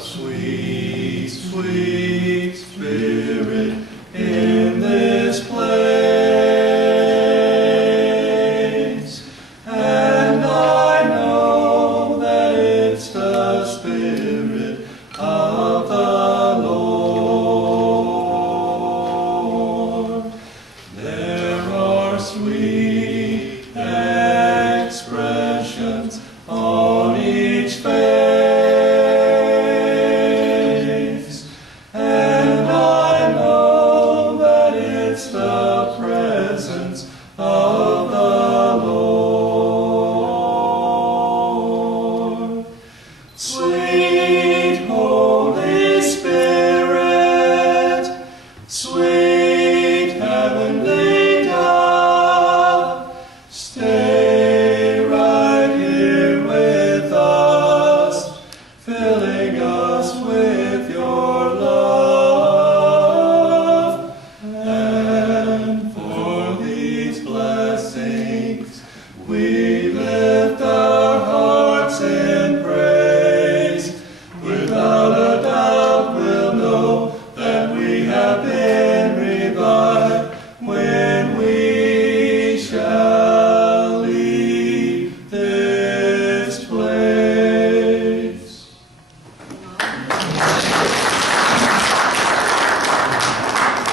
Sweet, sweet Spirit in this place, and I know that it's the Spirit of the Lord. There are sweet expressions on each face, of the Lord. Sweet